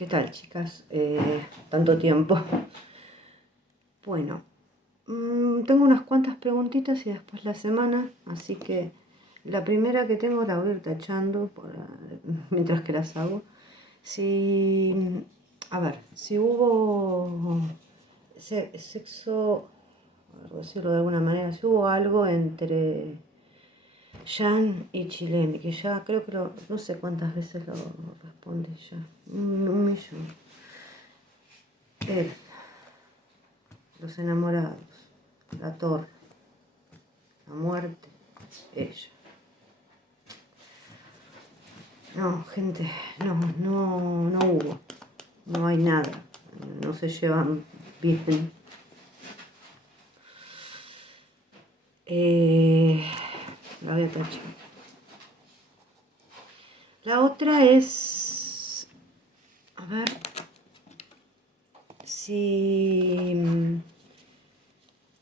¿Qué tal, chicas? Tanto tiempo. Bueno, tengo unas cuantas preguntitas y después la semana, así que la primera que tengo la voy a ir tachando mientras que las hago. Si, a ver, si hubo sexo, por decirlo de alguna manera, si hubo algo entre Jan y Chileni, que ya creo que no sé cuántas veces lo responde ya, un millón. Él, los enamorados, la torre, la muerte, ella. No, gente, no hubo, no hay nada, no se llevan bien. La voy a tachar. La otra es, a ver, si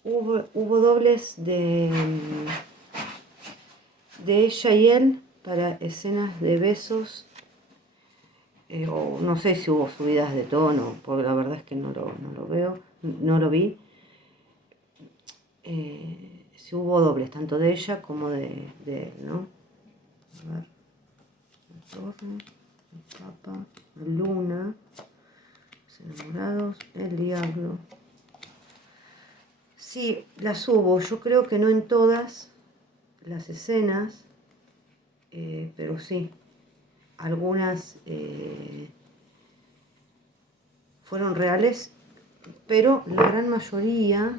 hubo dobles de ella y él para escenas de besos, o no sé si hubo subidas de tono, porque la verdad es que no lo veo, no lo vi. Si hubo dobles, tanto de ella como de él, ¿no? A ver, la torre, el papa, la luna, los enamorados, el diablo. Sí, las hubo, yo creo que no en todas las escenas, pero sí, algunas fueron reales, pero la gran mayoría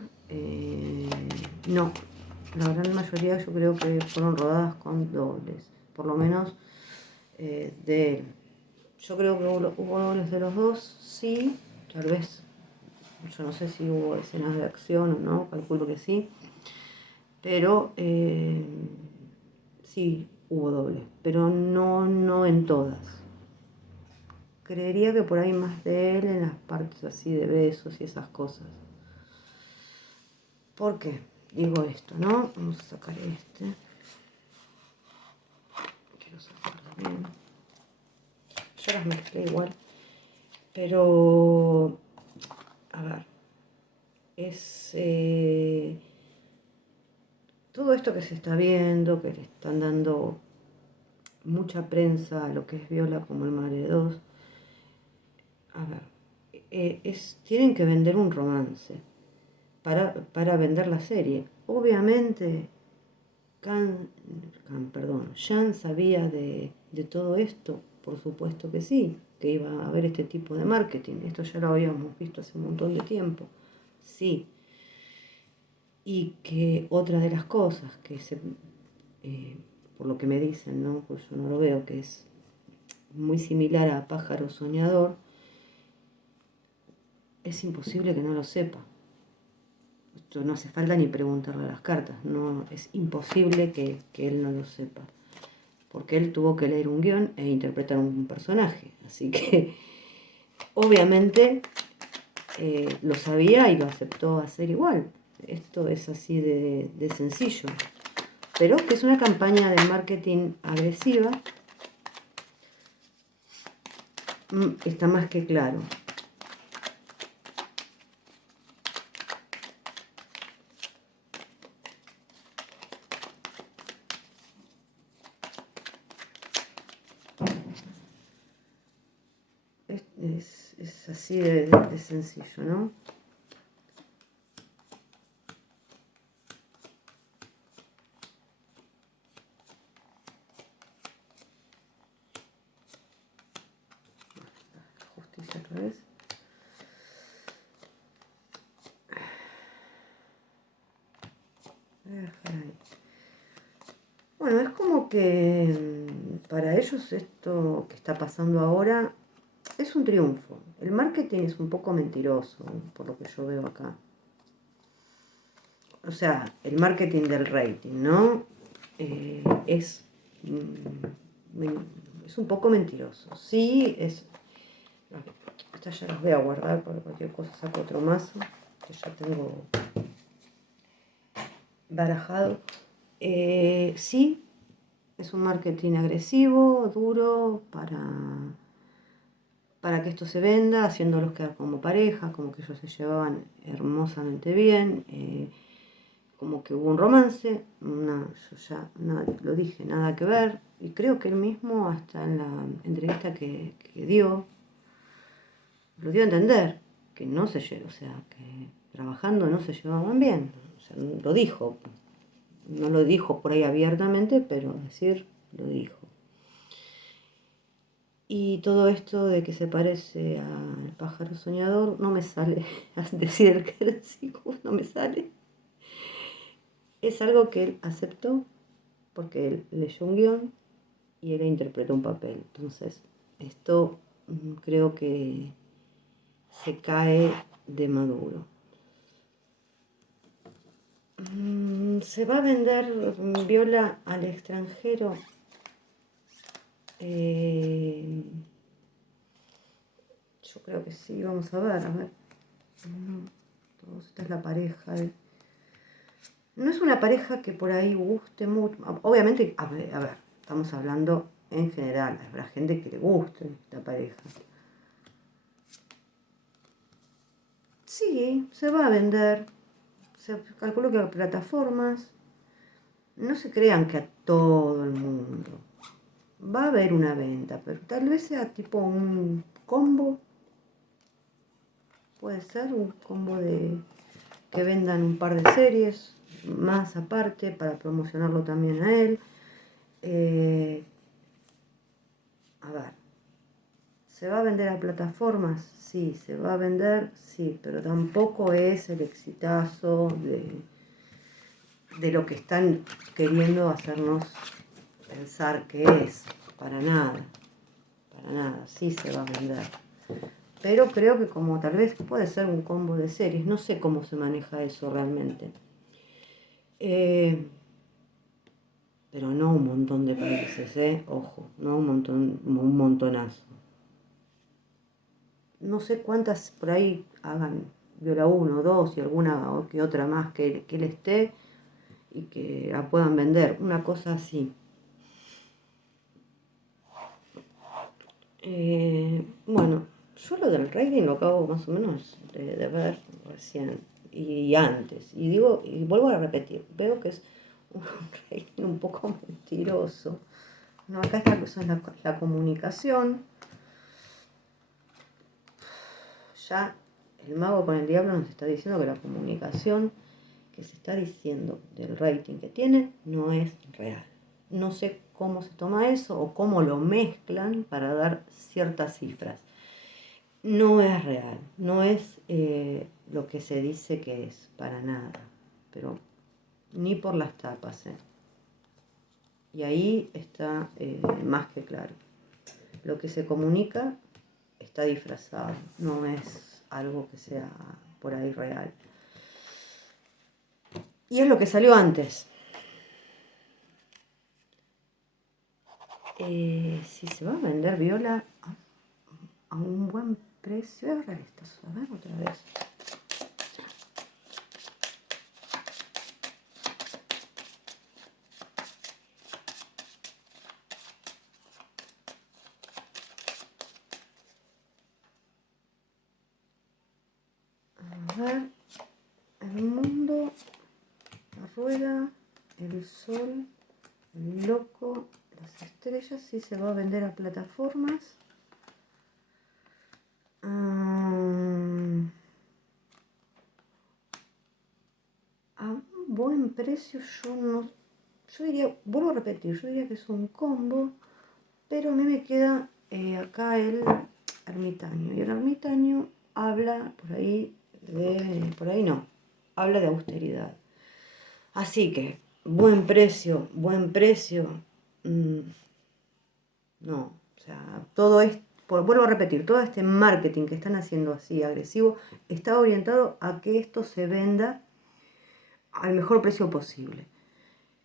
no. La gran mayoría yo creo que fueron rodadas con dobles, por lo menos de él. Yo creo que hubo dobles de los dos, sí, tal vez. Yo no sé si hubo escenas de acción o no, calculo que sí, pero sí hubo dobles, pero no en todas. Creería que por ahí más de él en las partes así de besos y esas cosas. ¿Por qué? Digo esto, ¿no? Vamos a sacar este. Quiero sacarlo bien. Yo las mezclé igual. Pero, a ver, es todo esto que se está viendo, que le están dando mucha prensa a lo que es Viola como el Mare 2. A ver, tienen que vender un romance para vender la serie. Obviamente, Jan sabía de todo esto, por supuesto que sí, que iba a haber este tipo de marketing. Esto ya lo habíamos visto hace un montón de tiempo. Sí. Y que otra de las cosas por lo que me dicen, ¿no? Pues yo no lo veo, que es muy similar a Pájaro Soñador, es imposible que no lo sepa. Esto no hace falta ni preguntarle a las cartas, no, es imposible que él no lo sepa, porque él tuvo que leer un guión e interpretar un personaje, así que obviamente lo sabía y lo aceptó hacer igual. Esto es así de sencillo, pero que es una campaña de marketing agresiva, está más que claro. Es así de sencillo, ¿no? Justicia otra vez. Bueno, es como que para ellos esto que está pasando ahora es un triunfo. El marketing es un poco mentiroso, por lo que yo veo acá. O sea, el marketing del rating, ¿no? Es un poco mentiroso. Sí, estas ya las voy a guardar, por cualquier cosa saco otro mazo, que ya tengo barajado. Sí, es un marketing agresivo, duro, para que esto se venda, haciéndolos quedar como pareja, como que ellos se llevaban hermosamente bien, como que hubo un romance, yo ya lo dije, nada que ver, y creo que él mismo hasta en la entrevista que dio, lo dio a entender, que no se llevó, o sea, que trabajando no se llevaban bien, o sea, lo dijo, no lo dijo por ahí abiertamente, pero decir, lo dijo. Y todo esto de que se parece al pájaro soñador, no me sale a decir que era chico, no me sale. Es algo que él aceptó porque él leyó un guión y él interpretó un papel. Entonces, esto creo que se cae de maduro. ¿Se va a vender Viola al extranjero? Yo creo que sí, vamos a ver. Esta es la pareja. No es una pareja que por ahí guste mucho. Obviamente, a ver, estamos hablando en general. Habrá gente que le guste esta pareja. Sí, se va a vender. Se calculó que a plataformas. No se crean que a todo el mundo. Va a haber una venta, pero tal vez sea tipo un combo. Puede ser un combo de que vendan un par de series más aparte para promocionarlo también a él. A ver, ¿se va a vender a plataformas? Sí, se va a vender, sí, pero tampoco es el exitazo de lo que están queriendo hacernos pensar que es. Para nada, sí se va a vender. Pero creo que como tal vez puede ser un combo de series, no sé cómo se maneja eso realmente. Pero no un montón de países, ojo, no un montonazo. No sé cuántas por ahí hagan Viola 1, 2 y alguna o que otra más que él esté y que la puedan vender, una cosa así. Bueno, yo lo del rating lo acabo más o menos de ver recién y antes. Y digo, y vuelvo a repetir, veo que es un rating un poco mentiroso. No, acá esta cosa es la comunicación. Ya el mago con el diablo nos está diciendo que la comunicación que se está diciendo del rating que tiene no es real. No sé cómo se toma eso o cómo lo mezclan para dar ciertas cifras. No es real, no es lo que se dice que es, para nada, pero ni por las tapas. Y ahí está más que claro. Lo que se comunica está disfrazado, no es algo que sea por ahí real. Y es lo que salió antes. Si se va a vender Viola a un buen precio, voy a agarrar estas, a ver otra vez. A ver, el mundo, la rueda, el sol, el loco, las estrellas, sí se va a vender a plataformas. A un buen precio yo diría, vuelvo a repetir, yo diría que es un combo, pero a mí me queda acá el ermitaño, y el ermitaño habla por ahí no, habla de austeridad. Así que, buen precio, no, o sea, todo es, vuelvo a repetir, todo este marketing que están haciendo así agresivo está orientado a que esto se venda al mejor precio posible.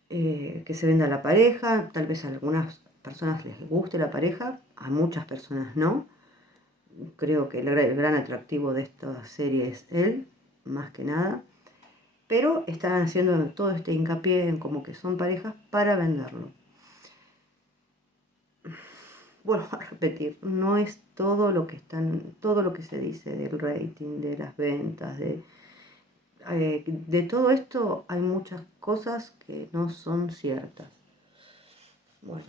Que se venda a la pareja, tal vez a algunas personas les guste la pareja, a muchas personas no. Creo que el gran atractivo de esta serie es él, más que nada. Pero están haciendo todo este hincapié en como que son parejas para venderlo. vuelvo a repetir, no es todo lo que se dice del rating, de las ventas, de todo esto hay muchas cosas que no son ciertas. Bueno,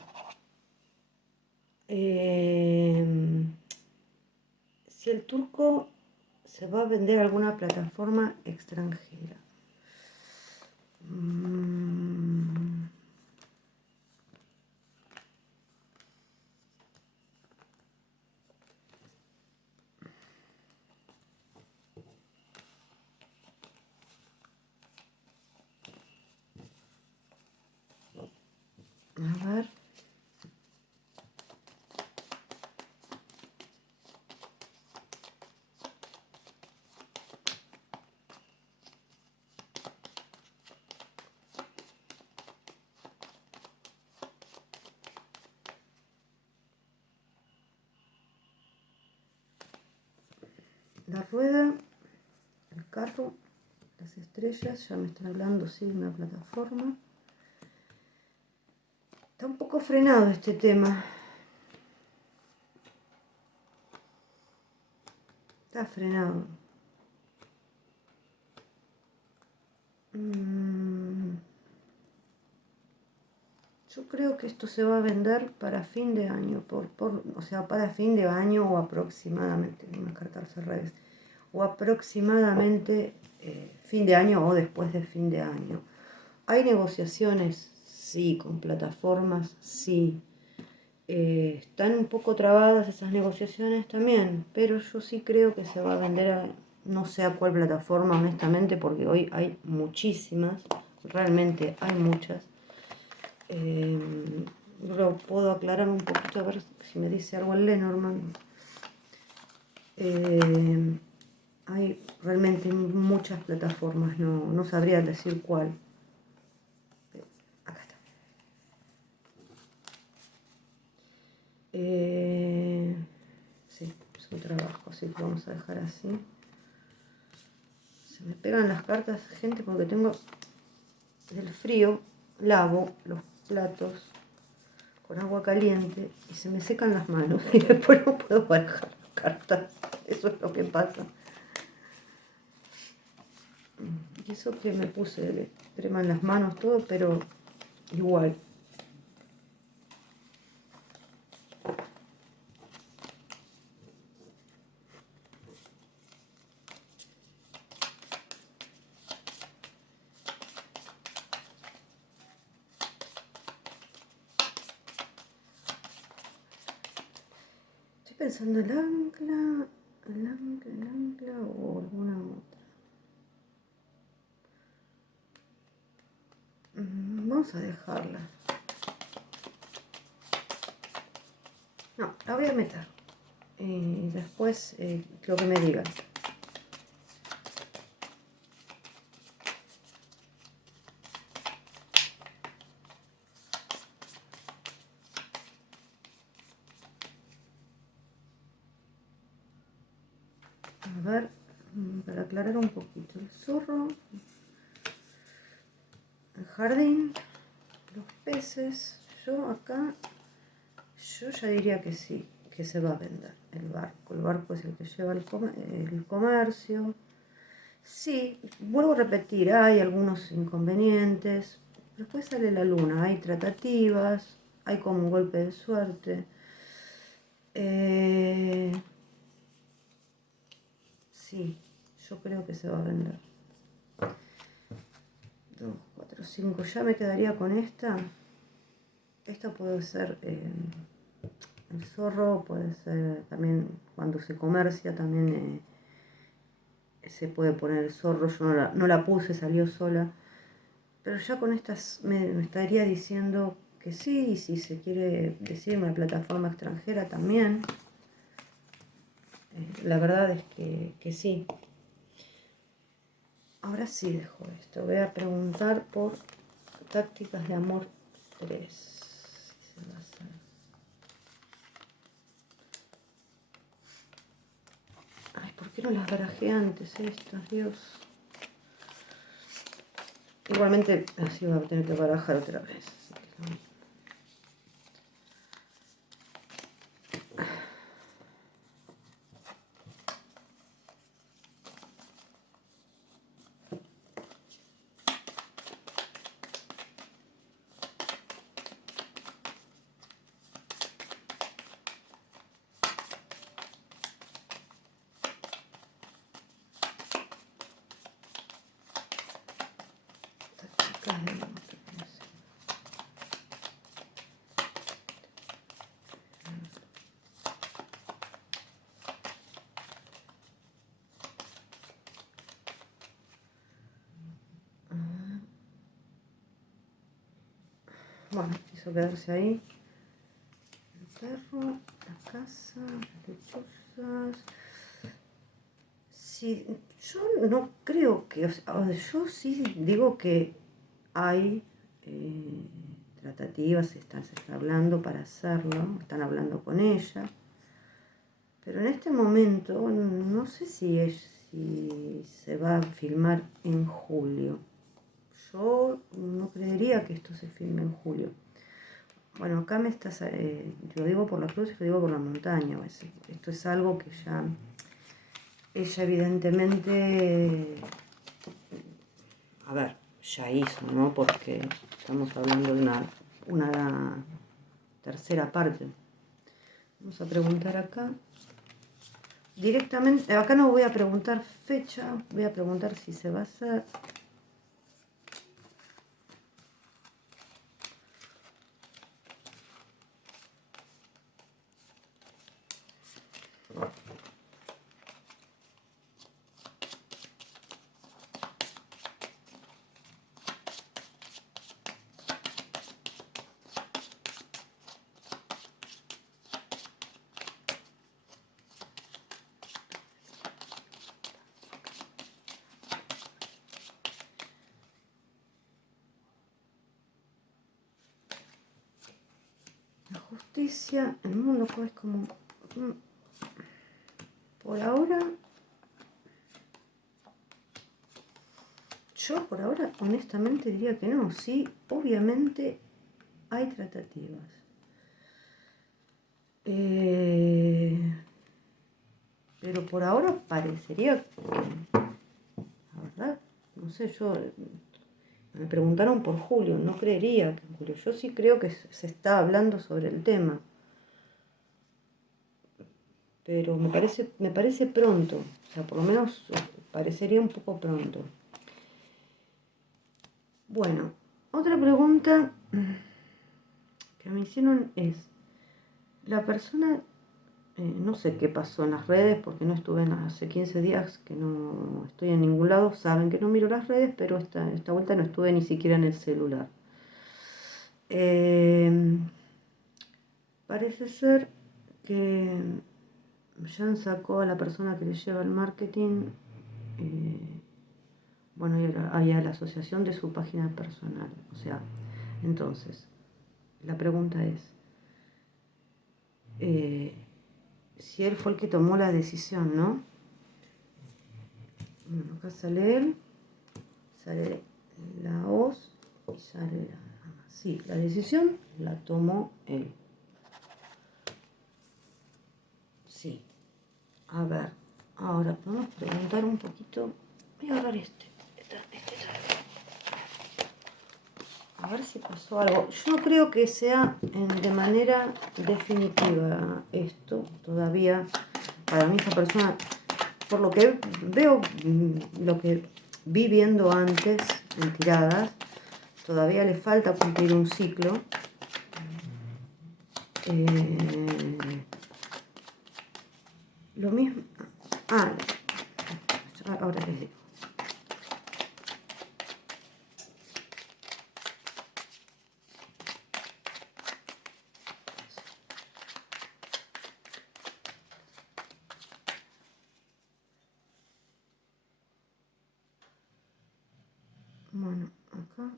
si el turco se va a vender a alguna plataforma extranjera. A ver. La rueda, el carro, las estrellas, ya me están hablando, sí, de una plataforma. Está un poco frenado este tema. Está frenado. Yo creo que esto se va a vender para fin de año, o sea, para fin de año o aproximadamente, una carta al revés, o aproximadamente fin de año o después de fin de año. Hay negociaciones, sí, con plataformas, sí. Están un poco trabadas esas negociaciones también, pero yo sí creo que se va a vender no sé a cuál plataforma, honestamente, porque hoy hay muchísimas, realmente hay muchas. Lo puedo aclarar un poquito, a ver si me dice algo el Lenormand. Hay realmente muchas plataformas, no sabría decir cuál. Acá está. Sí, es un trabajo, así que vamos a dejar así. Se me pegan las cartas, gente, porque tengo del frío, lavo los platos con agua caliente y se me secan las manos y después no puedo barajar las cartas. Eso es lo que pasa. Y eso que me puse crema en las manos, todo, pero igual. Estoy pensando el ancla o alguna otra. Vamos a dejarla. No, la voy a meter. Y después lo que me digan. A ver, para aclarar un poquito. El zorro, el jardín, los peces. Yo ya diría que sí, que se va a vender el barco. El barco es el que lleva el comercio. Sí, vuelvo a repetir, hay algunos inconvenientes. Después sale la luna, hay tratativas, hay como un golpe de suerte. Sí, yo creo que se va a vender. 2, 4, 5, ya me quedaría con esta. Esta puede ser el zorro, puede ser también cuando se comercia, también se puede poner el zorro. Yo no la puse, salió sola. Pero ya con estas me estaría diciendo que sí, y si se quiere decir una plataforma extranjera también. La verdad es que sí. Ahora sí dejo esto. Voy a preguntar por tácticas de amor 3. Ay, ¿por qué no las barajé antes estas? Dios. Igualmente, así voy a tener que barajar otra vez. Bueno, quiso quedarse ahí. El perro, la casa, las lechuzas. Sí, yo no creo que, o sea, yo sí digo que hay tratativas, se está hablando para hacerlo, están hablando con ella, pero en este momento no sé si se va a filmar en julio. Yo no creería que esto se filme en julio. Bueno, acá me estás, lo digo por la cruz y lo digo por la montaña. Esto es algo que ya ella evidentemente, a ver, ya hizo, ¿no? Porque estamos hablando de una tercera parte. Vamos a preguntar acá. Directamente, acá no voy a preguntar fecha, voy a preguntar si se va a hacer. La justicia, el mundo es como... Por ahora, yo por ahora honestamente diría que no. Sí, obviamente hay tratativas. Pero por ahora parecería que, la verdad, no sé, me preguntaron por julio, no creería que en julio. Yo sí creo que se está hablando sobre el tema. Pero me parece pronto, o sea, por lo menos parecería un poco pronto. Bueno, otra pregunta que me hicieron es, la persona, no sé qué pasó en las redes, porque no estuve hace 15 días que no estoy en ningún lado, saben que no miro las redes, pero esta vuelta no estuve ni siquiera en el celular. Parece ser que Jan sacó a la persona que le lleva el marketing, bueno, y a la asociación de su página personal. O sea, entonces, la pregunta es, si él fue el que tomó la decisión, ¿no? Bueno, acá sale él, sale la hoz y sale la... Sí, la decisión la tomó él. Sí. A ver, ahora podemos preguntar un poquito. Voy a agarrar este. A ver si pasó algo. Yo no creo que sea de manera definitiva esto. Todavía, para mí esa persona, por lo que veo, lo que vi viendo antes en tiradas, todavía le falta cumplir un ciclo. Lo mismo... Ah, ahora les digo. Bueno, acá.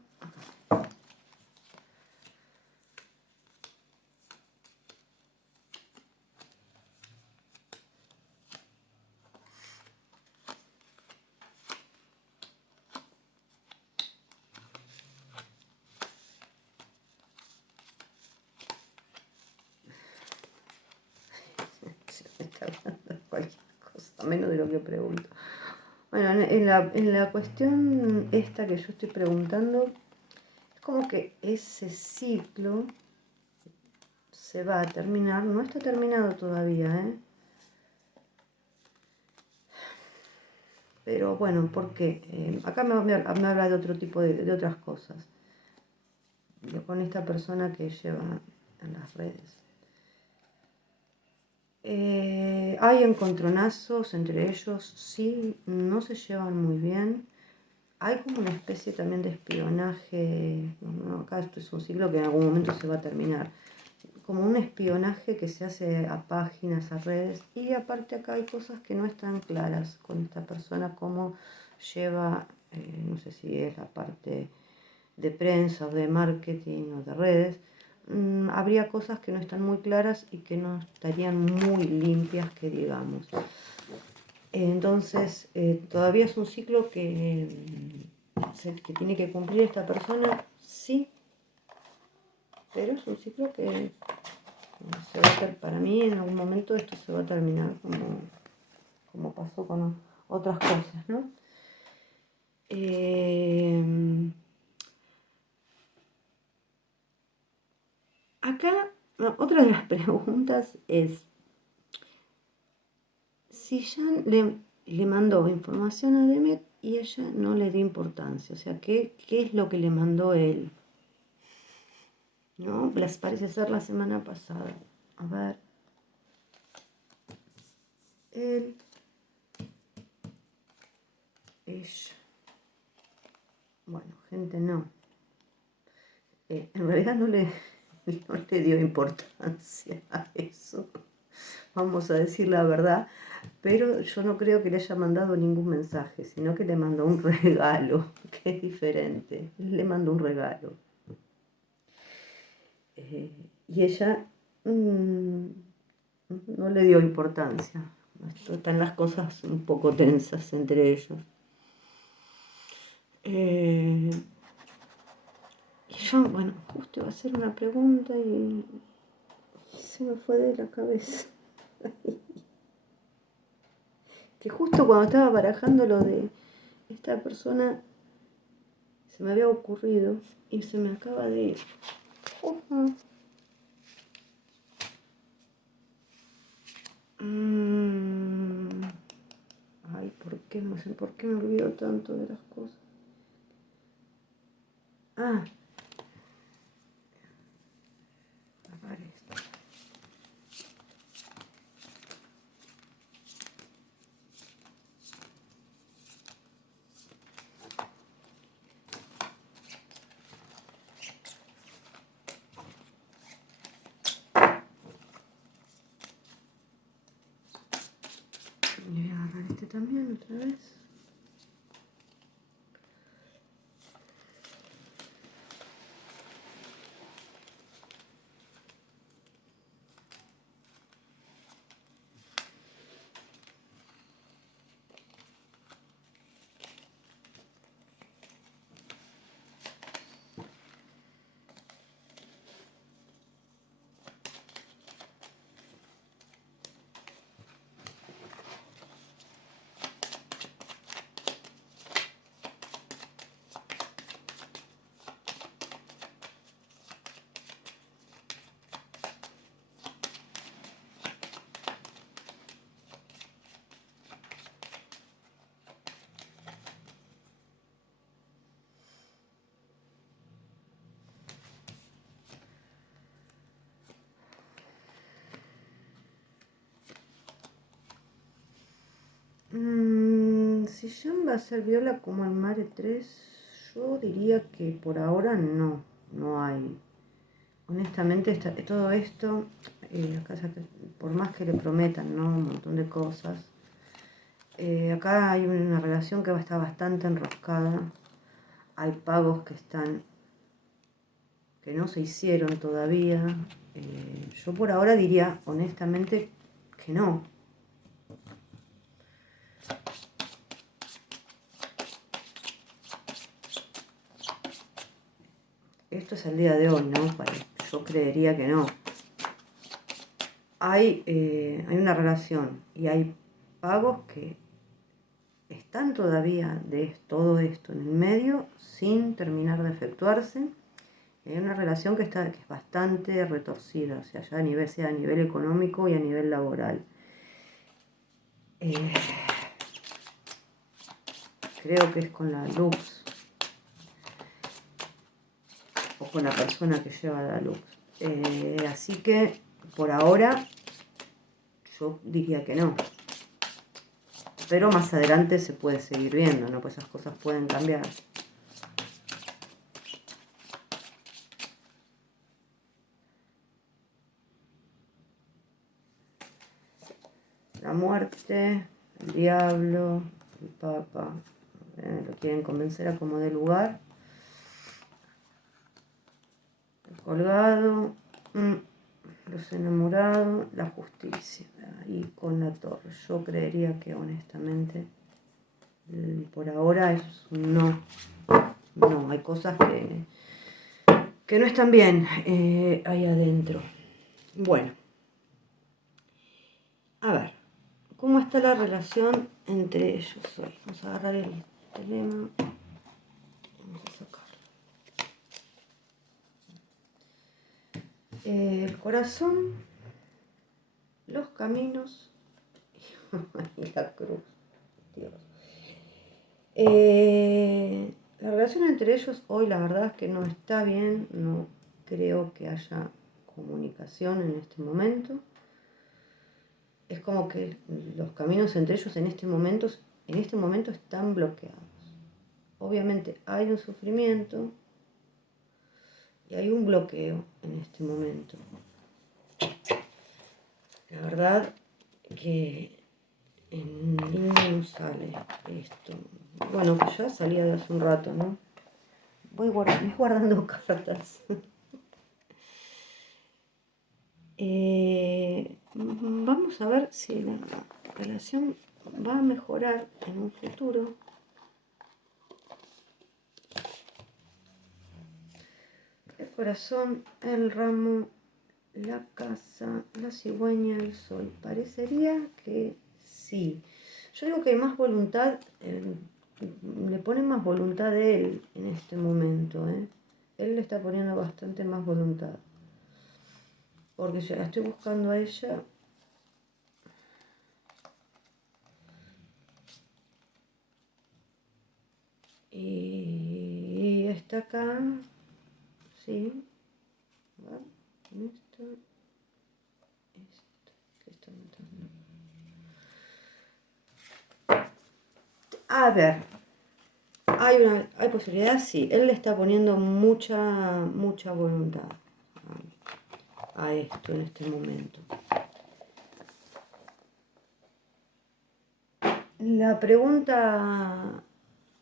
Se me está hablando de cualquier cosa, menos de lo que pregunto. Bueno, en la cuestión esta que yo estoy preguntando, es como que ese ciclo se va a terminar, no está terminado todavía, ¿eh? Pero bueno, ¿por qué? Acá me habla de otro tipo de otras cosas, con esta persona que lleva en las redes. Hay encontronazos entre ellos, sí, no se llevan muy bien. hay como una especie también de espionaje, no, acá esto es un ciclo que en algún momento se va a terminar, como un espionaje que se hace a páginas, a redes, y aparte acá hay cosas que no están claras con esta persona, cómo lleva, no sé si es la parte de prensa o de marketing o de redes, habría cosas que no están muy claras y que no estarían muy limpias, que digamos. Entonces, todavía es un ciclo que tiene que cumplir esta persona, sí, pero es un ciclo que para mí en algún momento esto se va a terminar como pasó con otras cosas, ¿no? Acá, otra de las preguntas es, si Jan le mandó información a Demet y ella no le dio importancia, o sea, ¿qué es lo que le mandó él? ¿No? Les parece ser la semana pasada. A ver. Él, ella. Bueno, gente, no. En realidad no le dio importancia a eso. Vamos a decir la verdad. Pero yo no creo que le haya mandado ningún mensaje, sino que le mandó un regalo, que es diferente. Le mandó un regalo. Y ella no le dio importancia. Están las cosas un poco tensas entre ellos. Y yo, bueno, justo iba a hacer una pregunta y se me fue de la cabeza. Que justo cuando estaba barajando lo de esta persona, se me había ocurrido y se me acaba de ir. Ay, ¿por qué? No sé por qué me olvido tanto de las cosas. Ah, aparece. Voy a agarrar este también otra vez. Si Jan va a ser Viola como en Mare 3, yo diría que por ahora no hay. Honestamente, todo esto, acá por más que le prometan, ¿no? Un montón de cosas, acá hay una relación que va a estar bastante enroscada. Hay pagos que no se hicieron todavía. Yo por ahora diría, honestamente, que no. Esto es el día de hoy, ¿no? Yo creería que no. Hay una relación y hay pagos que están todavía de todo esto en el medio sin terminar de efectuarse. Hay una relación que es bastante retorcida, o sea, ya sea a nivel económico y a nivel laboral. Creo que es con la Lux o con la persona que lleva la Lux. Así que por ahora yo diría que no. pero más adelante se puede seguir viendo, ¿no? Pues esas cosas pueden cambiar. La muerte, el diablo, el papa, lo quieren convencer a como de lugar. El colgado, los enamorados, la justicia, y con la torre. Yo creería que honestamente, por ahora es un no. No, hay cosas que no están bien ahí adentro. Bueno, a ver, ¿cómo está la relación entre ellos hoy? Vamos a agarrar el telema. Vamos a sacarlo. El corazón, los caminos y la cruz. Dios. La relación entre ellos hoy la verdad es que no está bien, no creo que haya comunicación en este momento. Es como que los caminos entre ellos en este momento están bloqueados. Obviamente hay un sufrimiento y hay un bloqueo en este momento. La verdad que en línea no sale esto. Bueno, que ya salía de hace un rato, ¿no? Voy guardando cartas. Vamos a ver si la relación va a mejorar en un futuro. El corazón, el ramo, la casa, la cigüeña, el sol. Parecería que sí. Yo digo que hay más voluntad, le pone más voluntad de él en este momento. Él le está poniendo bastante más voluntad. Porque yo la estoy buscando a ella. Y está acá. Sí. A ver, esto. ¿Qué está notando? A ver. Hay posibilidad, sí. Él le está poniendo mucha voluntad a esto en este momento. La pregunta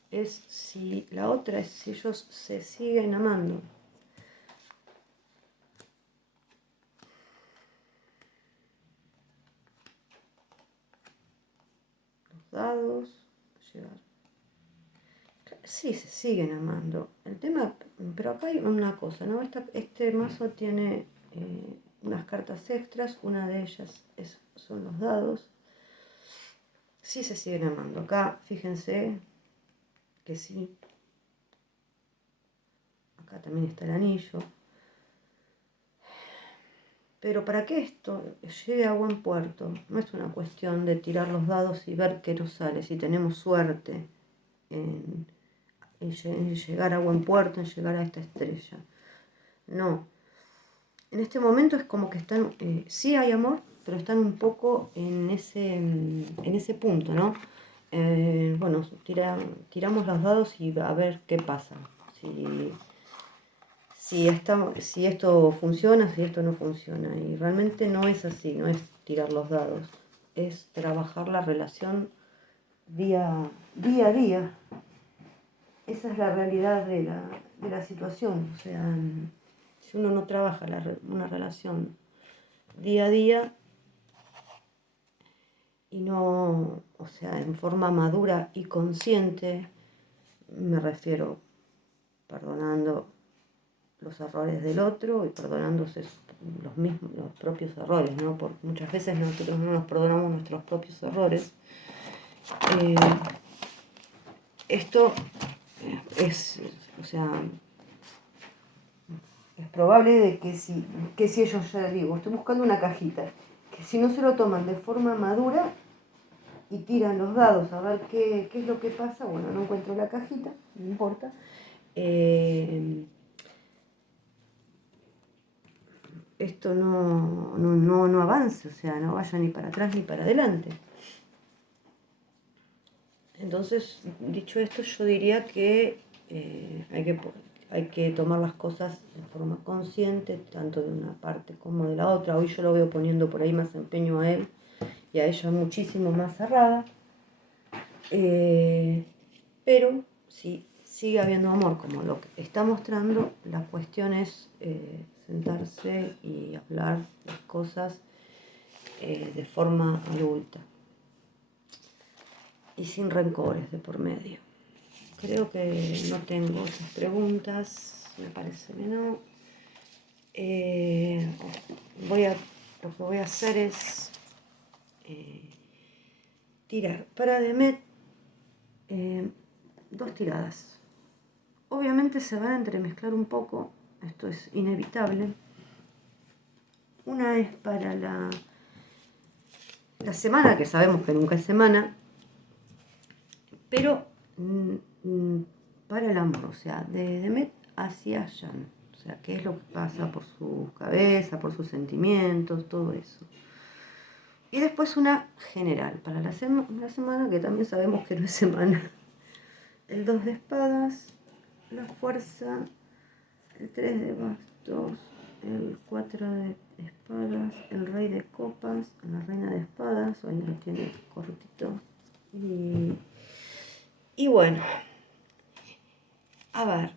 es si la otra es si ellos se siguen amando. Los dados, llegar. Sí, se siguen amando. El tema, pero acá hay una cosa, ¿no? Este mazo tiene unas cartas extras, una de ellas son los dados. Sí se siguen amando. Acá, fíjense que sí. Acá también está el anillo. Pero para que esto llegue a buen puerto, no es una cuestión de tirar los dados y ver qué nos sale, si tenemos suerte en llegar a buen puerto, en llegar a esta estrella. No. En este momento es como que están, sí hay amor, pero están un poco en ese punto, ¿no? Bueno, tiramos los dados y a ver qué pasa. Si esto funciona, si esto no funciona. Y realmente no es así, no es tirar los dados. Es trabajar la relación día a día. Esa es la realidad de la situación. O sea, si uno no trabaja una relación día a día y no, o sea, en forma madura y consciente, me refiero perdonando los errores del otro y perdonándose los propios errores, ¿no? Porque muchas veces nosotros no nos perdonamos nuestros propios errores. Esto es, o sea, es probable de que si ellos, ya digo, estoy buscando una cajita, que si no se lo toman de forma madura y tiran los dados a ver qué es lo que pasa, bueno, no encuentro la cajita, no importa. Esto no avance, o sea, no vaya ni para atrás ni para adelante. Entonces, dicho esto, yo diría que hay que tomar las cosas de forma consciente, tanto de una parte como de la otra. Hoy yo lo veo poniendo por ahí más empeño a él y a ella muchísimo más cerrada. Pero si sigue habiendo amor como lo que está mostrando, la cuestión es sentarse y hablar las cosas de forma adulta y sin rencores de por medio. Creo que no tengo otras preguntas, me parece que no. Lo que voy a hacer es tirar para Demet 2 tiradas. Obviamente se van a entremezclar un poco, esto es inevitable. Una es para la semana, que sabemos que nunca es semana, pero para el amor, o sea, de Demet hacia Jan. O sea, qué es lo que pasa por su cabeza, por sus sentimientos, todo eso. Y después una general para la semana, que también sabemos que no es semana. El 2 de espadas, la fuerza, el 3 de bastos, el 4 de espadas, el rey de copas, la reina de espadas, hoy lo tiene cortito. Y bueno, a ver,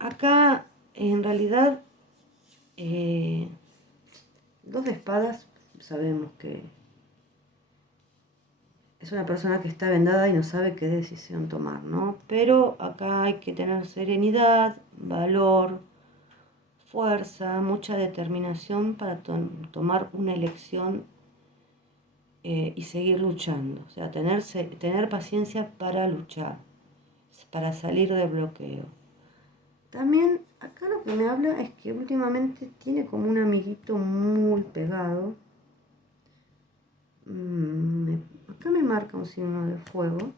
acá en realidad 2 de espadas sabemos que es una persona que está vendada y no sabe qué decisión tomar, ¿no? Pero acá hay que tener serenidad, valor, fuerza, mucha determinación para tomar una elección y seguir luchando. O sea, tener paciencia para luchar, para salir del bloqueo. También acá lo que me habla es que últimamente tiene como un amiguito muy pegado. Acá me marca un signo de fuego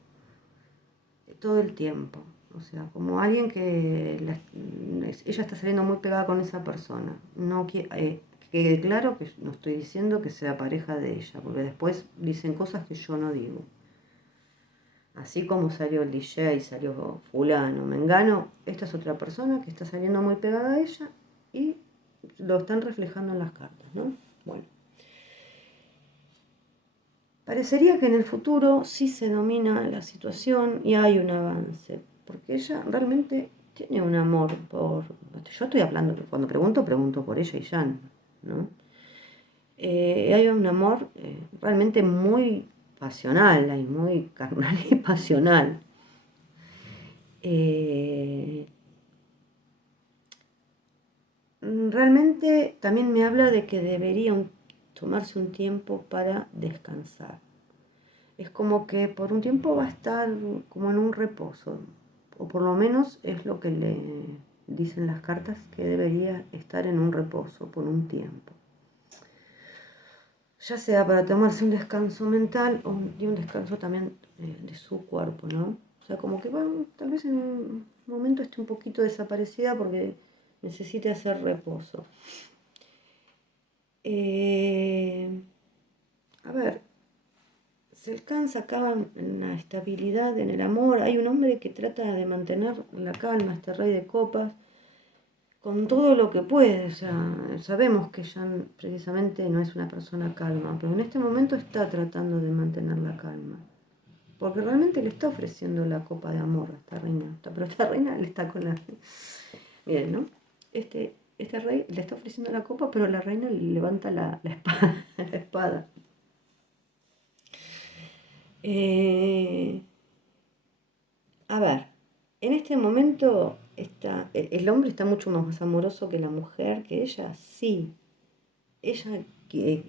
todo el tiempo. O sea, como alguien que ella está saliendo muy pegada con esa persona. No que quede claro que no estoy diciendo que sea pareja de ella, porque después dicen cosas que yo no digo. Así como salió el DJ y salió fulano, mengano, esta es otra persona que está saliendo muy pegada a ella y lo están reflejando en las cartas, ¿no? Bueno. Parecería que en el futuro sí se domina la situación y hay un avance, porque ella realmente tiene un amor por... Yo estoy hablando, cuando pregunto por ella y Jan, ¿no? Hay un amor realmente muy pasional, hay muy carnal y pasional. Realmente también me habla de que debería tomarse un tiempo para descansar. Es como que por un tiempo va a estar como en un reposo, o por lo menos es lo que le dicen las cartas, que debería estar en un reposo por un tiempo. Ya sea para tomarse un descanso mental o un descanso también de su cuerpo, ¿no? O sea, como que tal vez en un momento esté un poquito desaparecida porque necesite hacer reposo. A ver, se alcanza acá una estabilidad en el amor. Hay un hombre que trata de mantener la calma, este rey de copas, con todo lo que puede. O sea, sabemos que Jan precisamente no es una persona calma, pero en este momento está tratando de mantener la calma. Porque realmente le está ofreciendo la copa de amor a esta reina. Pero esta reina le está con la... Miren, ¿no? Este rey le está ofreciendo la copa, pero la reina le levanta la espada. La espada. A ver, en este momento el hombre está mucho más amoroso que la mujer, que ella sí. Ella que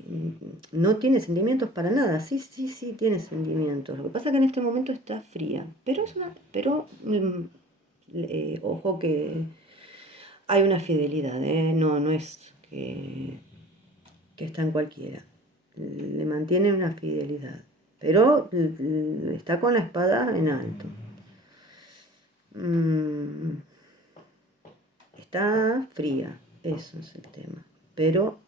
no tiene sentimientos para nada, sí tiene sentimientos. Lo que pasa es que en este momento está fría, ojo que hay una fidelidad, no es que está en cualquiera. Le mantiene una fidelidad, pero está con la espada en alto. Está fría, eso es el tema. Pero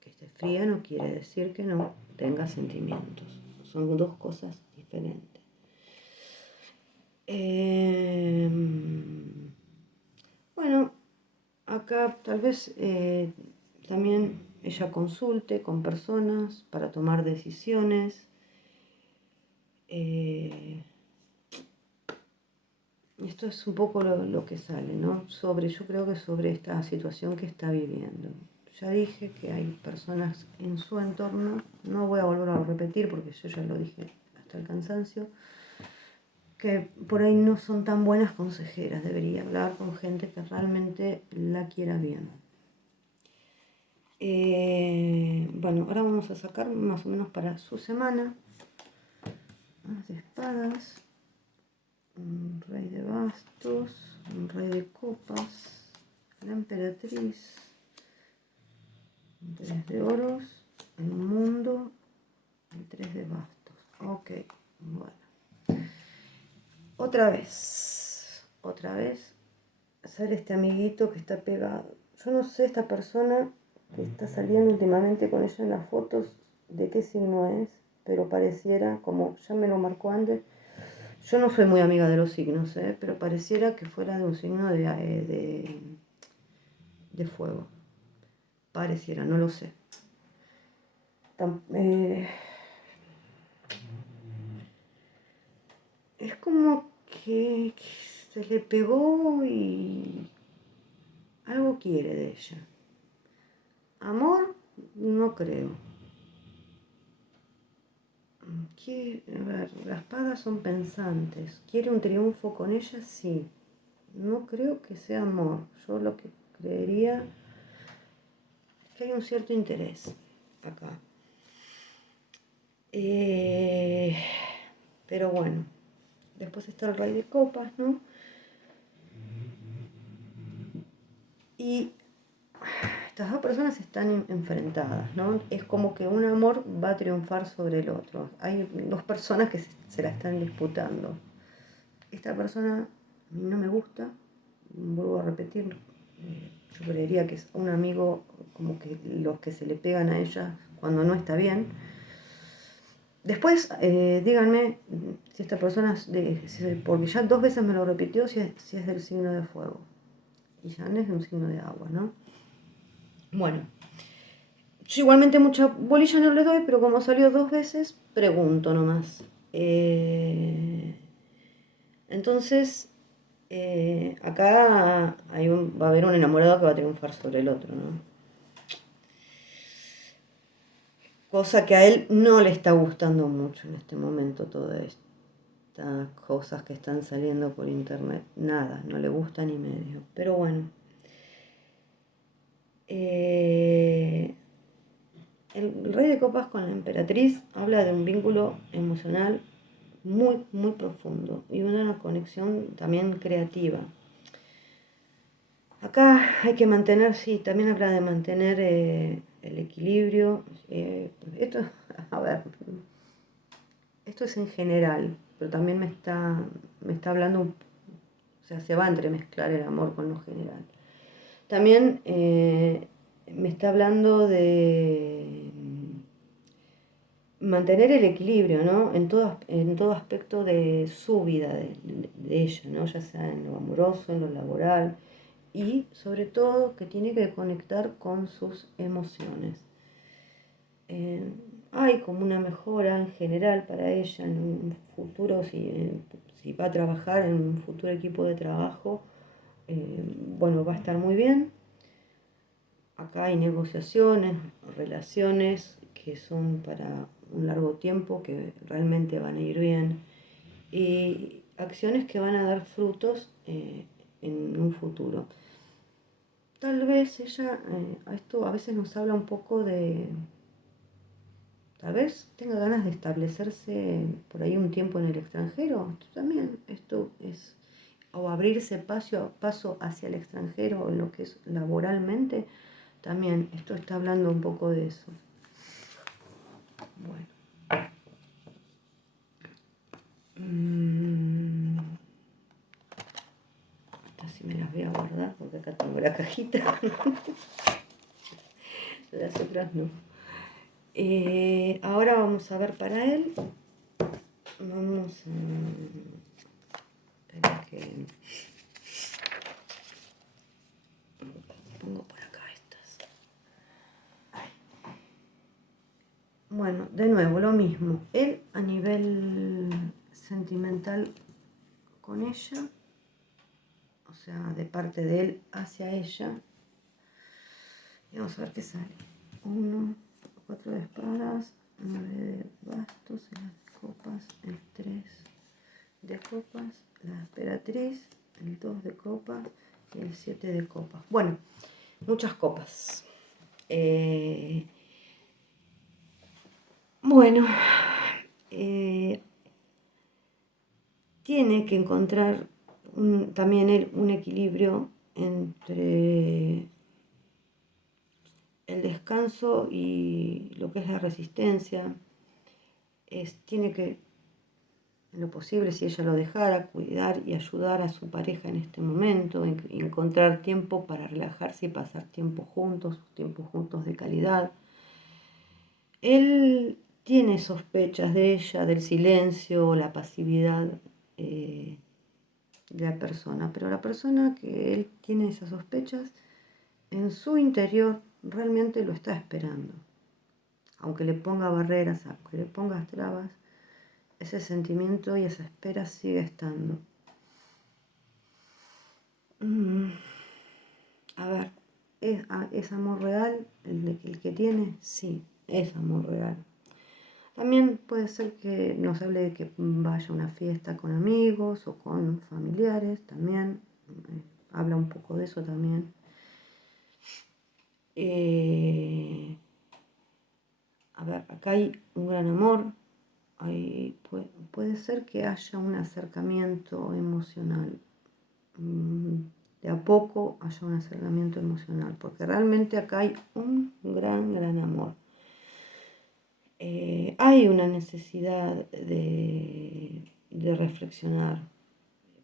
que esté fría no quiere decir que no tenga sentimientos. Son dos cosas diferentes. gerente. Bueno, acá tal vez también ella consulte con personas para tomar decisiones. Esto es un poco lo que sale, ¿no? Yo creo que sobre esta situación que está viviendo. Ya dije que hay personas en su entorno, no voy a volver a repetir porque yo ya lo dije hasta el cansancio, que por ahí no son tan buenas consejeras. Debería hablar con gente que realmente la quiera bien. Bueno, ahora vamos a sacar más o menos para su semana. Más de espadas, un rey de bastos, un rey de copas, la emperatriz, un 3 de oros, el mundo, el 3 de bastos. Ok, bueno. Otra vez sale este amiguito que está pegado. Yo no sé esta persona que está saliendo últimamente con ella en las fotos de qué signo es, pero pareciera, como ya me lo marcó antes, yo no soy muy amiga de los signos, pero pareciera que fuera de un signo de fuego. Pareciera, no lo sé. Es como que se le pegó y algo quiere de ella. Amor, no creo. A ver, las espadas son pensantes. ¿Quiere un triunfo con ella? Sí. No creo que sea amor. Yo lo que creería es que hay un cierto interés acá. Pero bueno, después está el rey de copas, ¿no? Y estas dos personas están enfrentadas, ¿no? Es como que un amor va a triunfar sobre el otro. Hay dos personas que se la están disputando. Esta persona a mí no me gusta, vuelvo a repetir, yo creería que es un amigo como que los que se le pegan a ella cuando no está bien. Después, díganme si esta persona, porque ya 2 veces me lo repitió, si es del signo de fuego. Y Jan es de un signo de agua, ¿no? Bueno, yo igualmente mucha bolilla no le doy, pero como salió 2 veces, pregunto nomás. Entonces, acá va a haber un enamorado que va a triunfar sobre el otro, ¿no? Cosa que a él no le está gustando mucho en este momento, todas estas cosas que están saliendo por internet. Nada, no le gusta ni medio. Pero bueno. El rey de copas con la emperatriz habla de un vínculo emocional muy, muy profundo y una conexión también creativa. Acá hay que mantener, sí, también habla de mantener el equilibrio. A ver, esto es en general, pero también me está hablando, o sea, se va a entremezclar el amor con lo general. También me está hablando de mantener el equilibrio, ¿no? En todo aspecto de su vida, de ella, ¿no? Ya sea en lo amoroso, en lo laboral, y sobre todo que tiene que conectar con sus emociones. Hay como una mejora en general para ella en un futuro, si va a trabajar en un futuro equipo de trabajo, bueno, va a estar muy bien. Acá hay negociaciones, relaciones que son para un largo tiempo, que realmente van a ir bien, y acciones que van a dar frutos en un futuro. Tal vez ella, esto a veces nos habla un poco de, tal vez tenga ganas de establecerse por ahí un tiempo en el extranjero. Esto es, o abrirse paso hacia el extranjero en lo que es laboralmente. También esto está hablando un poco de eso. Bueno. Estas sí me las voy a guardar porque acá tengo la cajita. Las otras no. Ahora vamos a ver para él. Vamos a... Espera que... Pongo por acá estas. Ay. Bueno, de nuevo, lo mismo. Él a nivel sentimental con ella, o sea, de parte de él hacia ella. Y vamos a ver qué sale. 1, 4 de espadas, 9 de bastos, las copas, el 3 de copas, la emperatriz, el 2 de copas y el 7 de copas. Bueno, muchas copas. Bueno, tiene que encontrar también él un equilibrio entre el descanso y lo que es la resistencia. Tiene que, en lo posible, si ella lo dejara, cuidar y ayudar a su pareja en este momento, encontrar tiempo para relajarse y pasar tiempo juntos de calidad. Él tiene sospechas de ella, del silencio, la pasividad de la persona, pero la persona que él tiene esas sospechas, en su interior realmente lo está esperando. Aunque le ponga barreras, aunque le ponga trabas, ese sentimiento y esa espera sigue estando. A ver, ¿es amor real el que tiene? Sí, es amor real. También puede ser que nos hable de que vaya a una fiesta con amigos o con familiares, también habla un poco de eso también. A ver, acá hay un gran amor, puede ser que haya un acercamiento emocional, de a poco haya un acercamiento emocional, porque realmente acá hay un gran amor. Hay una necesidad de reflexionar,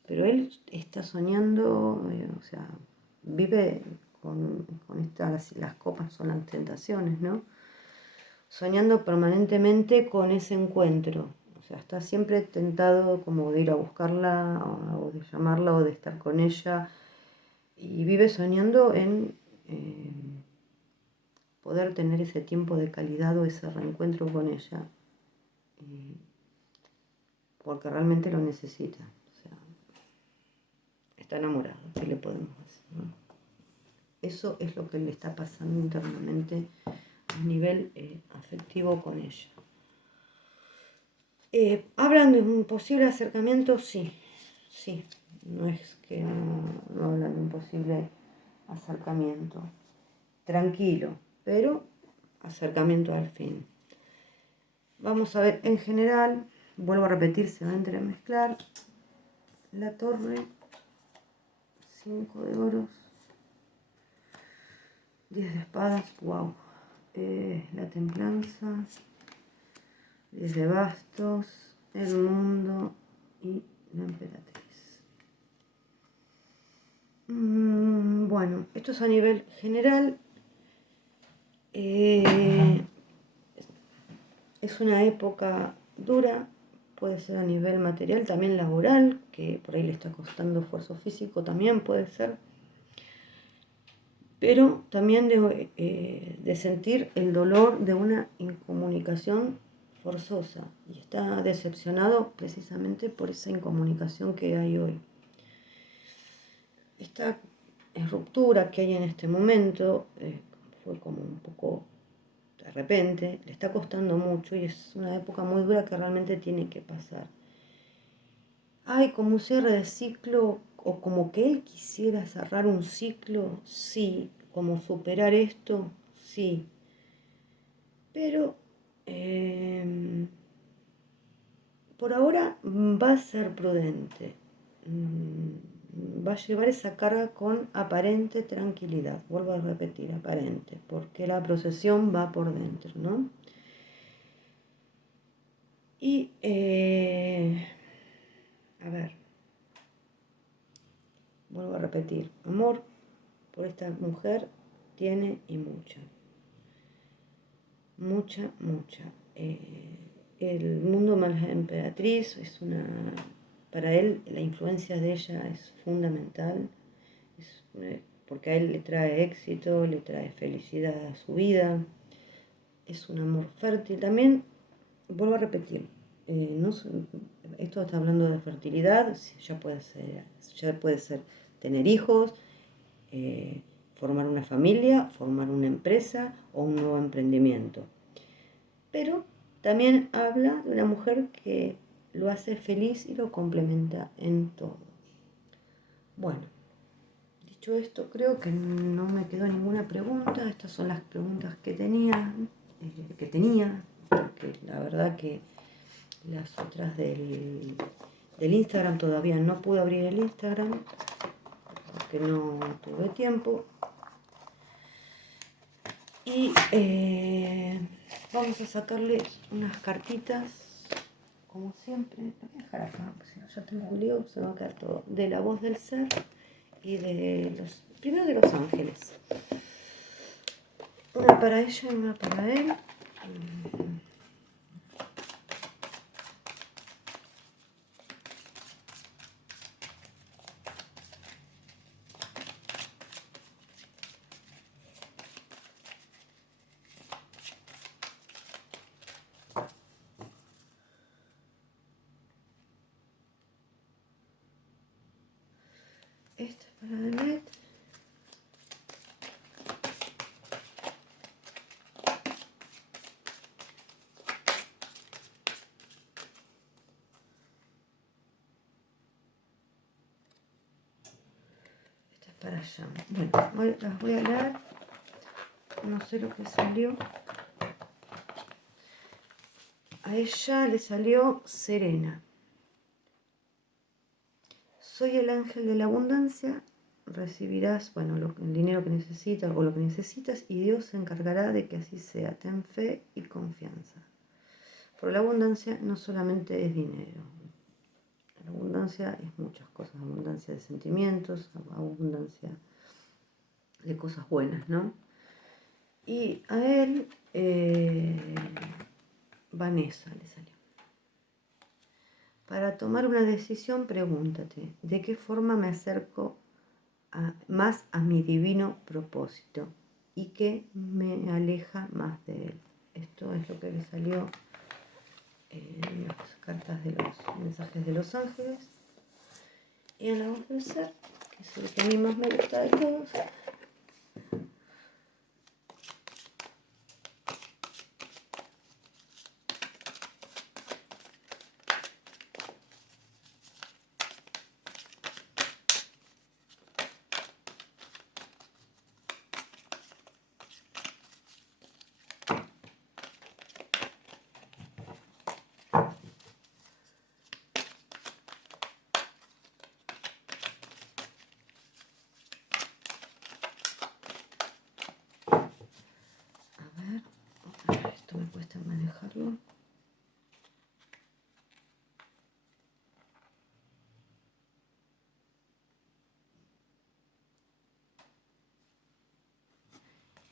pero él está soñando, o sea, vive con estas, las copas son las tentaciones, ¿no? Soñando permanentemente con ese encuentro, o sea, está siempre tentado como de ir a buscarla, o de llamarla, o de estar con ella, y vive soñando en poder tener ese tiempo de calidad o ese reencuentro con ella, porque realmente lo necesita. O sea, está enamorado, ¿qué le podemos hacer, no? Eso es lo que le está pasando internamente a nivel afectivo con ella. ¿Hablan de un posible acercamiento? Sí, sí. No es que no hablan de un posible acercamiento. Tranquilo, pero acercamiento al fin. Vamos a ver, en general, vuelvo a repetir, se va a entremezclar la torre, 5 de oros, 10 de espadas, wow, la templanza, 10 de bastos, el mundo y la emperatriz. Bueno, esto es a nivel general. Es una época dura, puede ser a nivel material, también laboral, que por ahí le está costando esfuerzo físico, también puede ser, pero también de sentir el dolor de una incomunicación forzosa, y está decepcionado precisamente por esa incomunicación que hay hoy. Esta ruptura que hay en este momento fue como un poco de repente, le está costando mucho y es una época muy dura que realmente tiene que pasar. Hay como un cierre de ciclo, o como que él quisiera cerrar un ciclo, sí, como superar esto, sí, pero por ahora va a ser prudente, va a llevar esa carga con aparente tranquilidad, vuelvo a repetir, aparente, porque la procesión va por dentro, ¿no? Y, a ver, vuelvo a repetir, amor por esta mujer tiene y mucha. el mundo más la emperatriz es para él la influencia de ella es fundamental, porque a él le trae éxito, le trae felicidad a su vida, es un amor fértil. También, vuelvo a repetir, no, esto está hablando de fertilidad, ya puede ser tener hijos, formar una familia, formar una empresa o un nuevo emprendimiento. Pero también habla de una mujer que lo hace feliz y lo complementa en todo. Bueno, dicho esto, creo que no me quedó ninguna pregunta. Estas son las preguntas que tenía, porque la verdad que las otras del Instagram todavía no pude abrir el Instagram porque no tuve tiempo. Y vamos a sacarle unas cartitas, como siempre. Lo voy a dejar acá, porque si no ya tengo un lío, se va a quedar todo. De la voz del ser y primero de los ángeles. Una para ella y una para él. Esta es para Annette. Esta es para allá. Bueno, las voy a leer. No sé lo que salió. A ella le salió Serena. Soy el ángel de la abundancia. Recibirás, el dinero que necesitas o lo que necesitas, y Dios se encargará de que así sea. Ten fe y confianza. Porque la abundancia no solamente es dinero. La abundancia es muchas cosas. Abundancia de sentimientos, abundancia de cosas buenas, ¿no? Y a él, Vanessa le salió. Para tomar una decisión, pregúntate, ¿de qué forma me acerco más a mi divino propósito y qué me aleja más de él? Esto es lo que le salió en las cartas de los mensajes de los ángeles. Y en la voz del ser, que es el que a mí más me gusta de todos. Esto me cuesta manejarlo.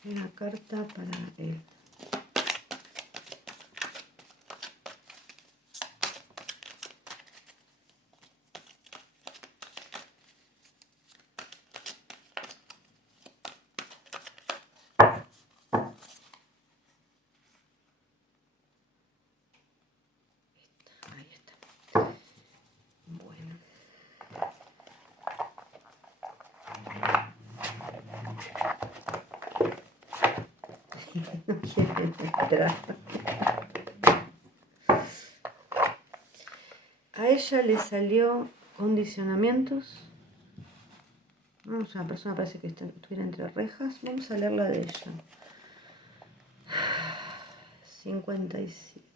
Una carta para él. Ahí está. Bueno. No quiere entrar. A ella le salió condicionamientos. Vamos, una persona parece que estuviera entre rejas. Vamos a leer la de ella. 57.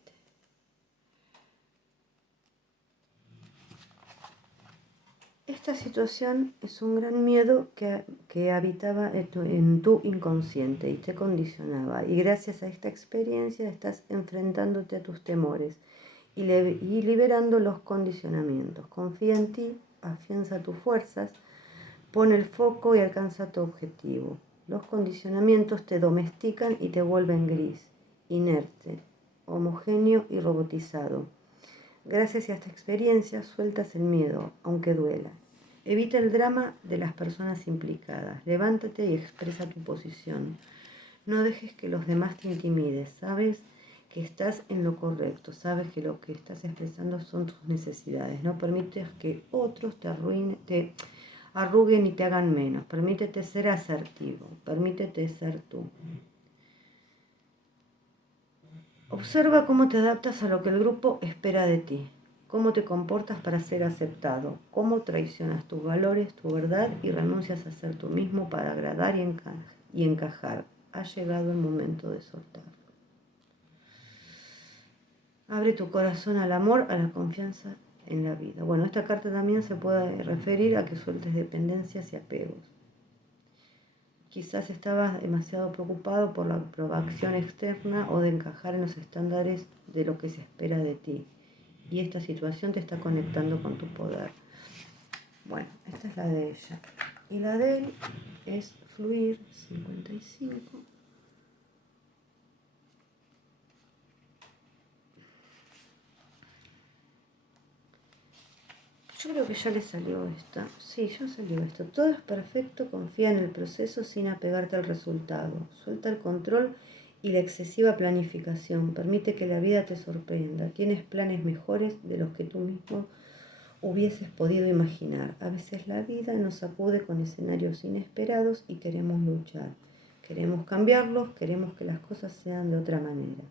Esta situación es un gran miedo que habitaba en tu inconsciente y te condicionaba. Y gracias a esta experiencia estás enfrentándote a tus temores y liberando los condicionamientos. Confía en ti, afianza tus fuerzas, pon el foco y alcanza tu objetivo. Los condicionamientos te domestican y te vuelven gris, inerte homogéneo y robotizado. Gracias a esta experiencia sueltas el miedo, aunque duela. Evita el drama de las personas implicadas. Levántate y expresa tu posición. No dejes que los demás te intimiden. Sabes que estás en lo correcto. Sabes que lo que estás expresando son tus necesidades. No permites que otros te arruguen y te hagan menos. Permítete ser asertivo. Permítete ser tú. Observa cómo te adaptas a lo que el grupo espera de ti, cómo te comportas para ser aceptado, cómo traicionas tus valores, tu verdad y renuncias a ser tú mismo para agradar y encajar. Ha llegado el momento de soltar. Abre tu corazón al amor, a la confianza en la vida. Bueno, esta carta también se puede referir a que sueltes dependencias y apegos. Quizás estabas demasiado preocupado por la aprobación externa o de encajar en los estándares de lo que se espera de ti. Y esta situación te está conectando con tu poder. Bueno, esta es la de ella. Y la de él es fluir, 55. Yo creo que ya le salió esta. Sí, ya salió esto. Todo es perfecto, confía en el proceso sin apegarte al resultado. Suelta el control y la excesiva planificación. Permite que la vida te sorprenda. Tienes planes mejores de los que tú mismo hubieses podido imaginar. A veces la vida nos sacude con escenarios inesperados y queremos luchar. Queremos cambiarlos, queremos que las cosas sean de otra manera.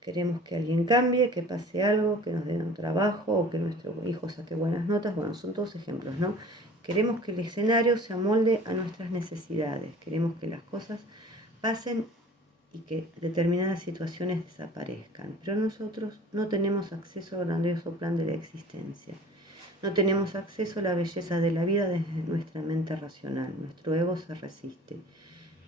Queremos que alguien cambie, que pase algo, que nos den un trabajo o que nuestro hijo saque buenas notas. Bueno, son todos ejemplos, ¿no? Queremos que el escenario se amolde a nuestras necesidades. Queremos que las cosas pasen y que determinadas situaciones desaparezcan. Pero nosotros no tenemos acceso al grandioso plan de la existencia. No tenemos acceso a la belleza de la vida desde nuestra mente racional. Nuestro ego se resiste.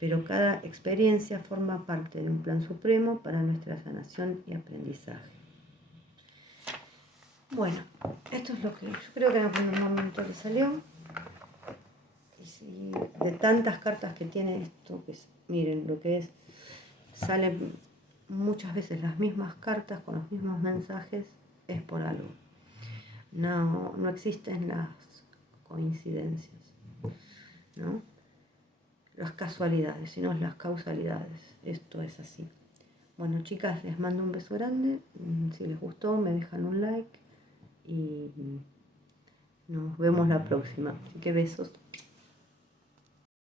Pero cada experiencia forma parte de un plan supremo para nuestra sanación y aprendizaje. Bueno, esto es lo que yo creo que en algún momento le salió. Y de tantas cartas que tiene esto, pues miren lo que es, salen muchas veces las mismas cartas con los mismos mensajes, es por algo. No existen las coincidencias, ¿no? Las casualidades, sino las causalidades. Esto es así. Bueno, chicas, les mando un beso grande. Si les gustó, me dejan un like y nos vemos la próxima. Así que besos.